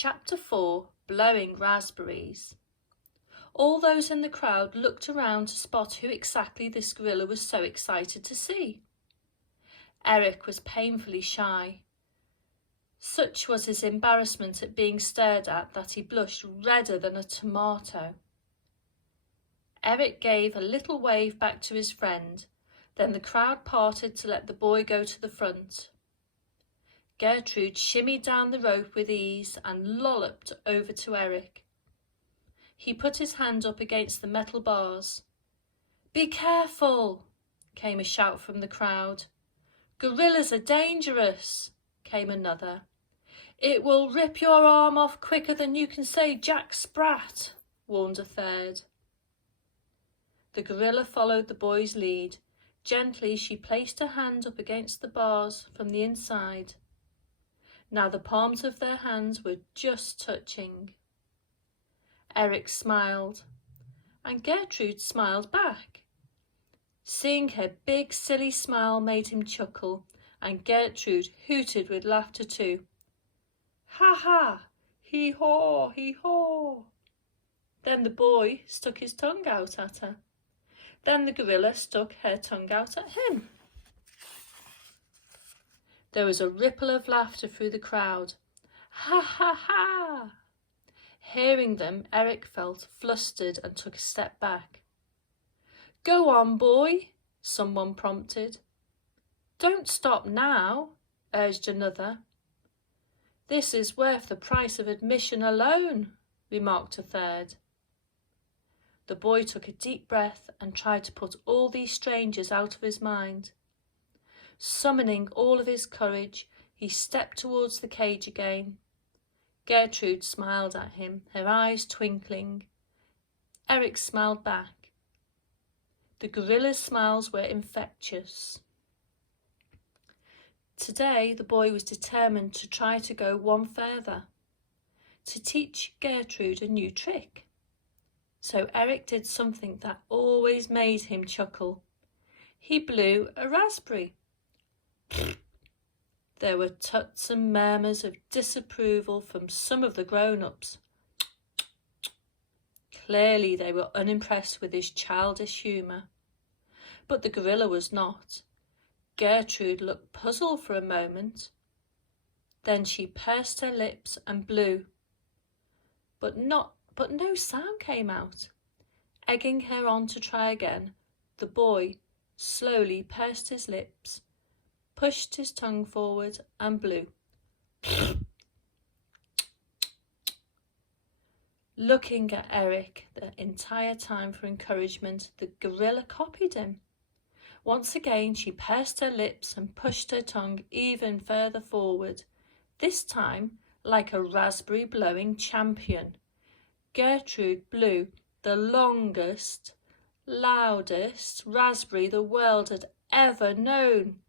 Chapter 4, Blowing Raspberries. All those in the crowd looked around to spot who exactly this gorilla was so excited to see. Eric was painfully shy. Such was his embarrassment at being stared at that he blushed redder than a tomato. Eric gave a little wave back to his friend, then the crowd parted to let the boy go to the front. Gertrude shimmied down the rope with ease and lolloped over to Eric. He put his hand up against the metal bars. "Be careful!" came a shout from the crowd. "Gorillas are dangerous!" came another. "It will rip your arm off quicker than you can say Jack Sprat," warned a third. The gorilla followed the boy's lead. Gently she placed her hand up against the bars from the inside. Now the palms of their hands were just touching. Eric smiled, and Gertrude smiled back. Seeing her big silly smile made him chuckle, and Gertrude hooted with laughter too. "Ha ha! Hee-haw, hee-haw!" Then the boy stuck his tongue out at her. Then the gorilla stuck her tongue out at him. There was a ripple of laughter through the crowd. Ha ha ha! Hearing them, Eric felt flustered and took a step back. "Go on, boy," someone prompted. "Don't stop now," urged another. "This is worth the price of admission alone," remarked a third. The boy took a deep breath and tried to put all these strangers out of his mind. Summoning all of his courage, he stepped towards the cage again. Gertrude smiled at him, her eyes twinkling. Eric smiled back. The gorilla's smiles were infectious. Today the boy was determined to try to go one further, to teach Gertrude a new trick. So Eric did something that always made him chuckle. He blew a raspberry. There were tuts and murmurs of disapproval from some of the grown-ups. Clearly they were unimpressed with his childish humour. But the gorilla was not. Gertrude looked puzzled for a moment. Then she pursed her lips and blew. But no sound came out. Egging her on to try again, the boy slowly pursed his lips, pushed his tongue forward and blew. Looking at Eric the entire time for encouragement, the gorilla copied him. Once again she pursed her lips and pushed her tongue even further forward, this time like a raspberry blowing champion. Gertrude blew the longest, loudest raspberry the world had ever known.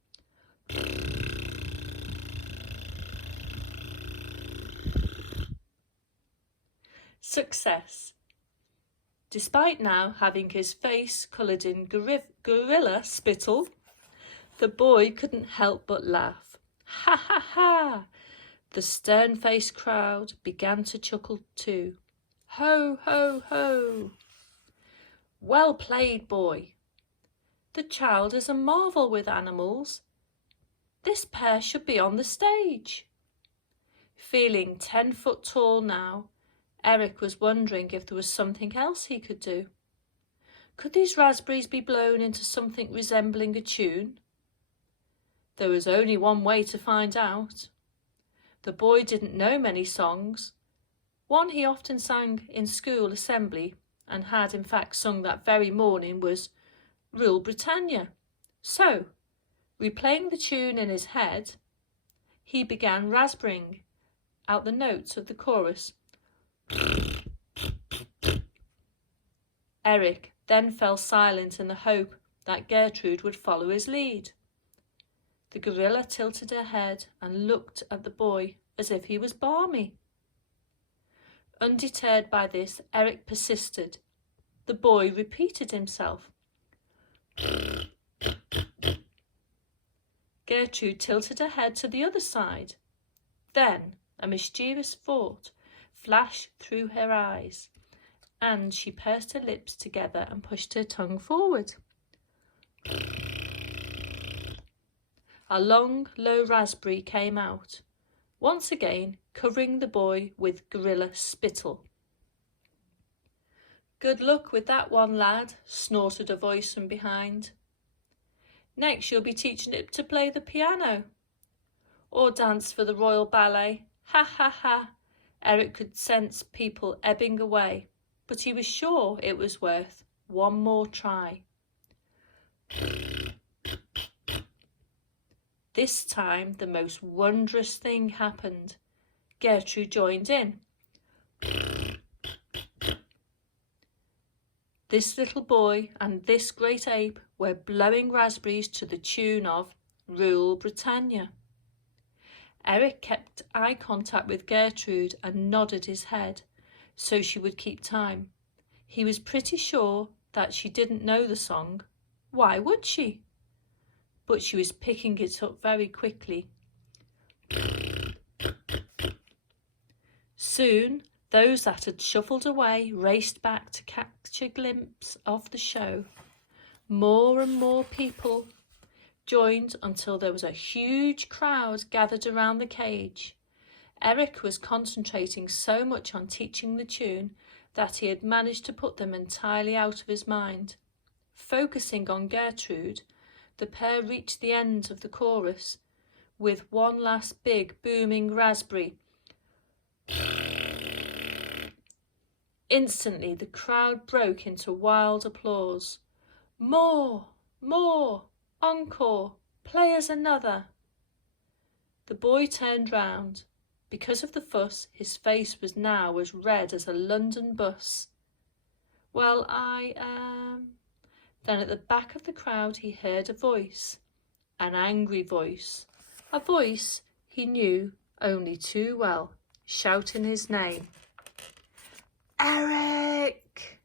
Success. Despite now having his face coloured in gorilla spittle, the boy couldn't help but laugh. Ha ha ha! The stern-faced crowd began to chuckle too. Ho ho ho! Well played, boy. The child is a marvel with animals. This pair should be on the stage. Feeling 10 foot tall now, Eric was wondering if there was something else he could do. Could these raspberries be blown into something resembling a tune? There was only one way to find out. The boy didn't know many songs. One he often sang in school assembly, and had in fact sung that very morning, was Rule Britannia. So, replaying the tune in his head, he began raspberrying out the notes of the chorus. Eric then fell silent in the hope that Gertrude would follow his lead. The gorilla tilted her head and looked at the boy as if he was balmy. Undeterred by this, Eric persisted. The boy repeated himself. Gertrude tilted her head to the other side. Then a mischievous thought flashed through her eyes, and she pursed her lips together and pushed her tongue forward. A long, low raspberry came out, once again covering the boy with gorilla spittle. "Good luck with that one, lad," snorted a voice from behind. "Next you'll be teaching it to play the piano. Or dance for the Royal Ballet. Ha ha ha." Eric could sense people ebbing away, but he was sure it was worth one more try. This time the most wondrous thing happened. Gertrude joined in. This little boy and this great ape were blowing raspberries to the tune of Rule Britannia. Eric kept eye contact with Gertrude and nodded his head so she would keep time. He was pretty sure that she didn't know the song. Why would she? But she was picking it up very quickly. Soon, those that had shuffled away raced back to catch a glimpse of the show. More and more people joined until there was a huge crowd gathered around the cage. Eric was concentrating so much on teaching the tune that he had managed to put them entirely out of his mind. Focusing on Gertrude, the pair reached the end of the chorus with one last big booming raspberry. Instantly the crowd broke into wild applause. "More! More! Encore! Play us another!" The boy turned round. Because of the fuss, his face was now as red as a London bus. "Well, Then at the back of the crowd he heard a voice, an angry voice, a voice he knew only too well, shouting his name. "Eric!"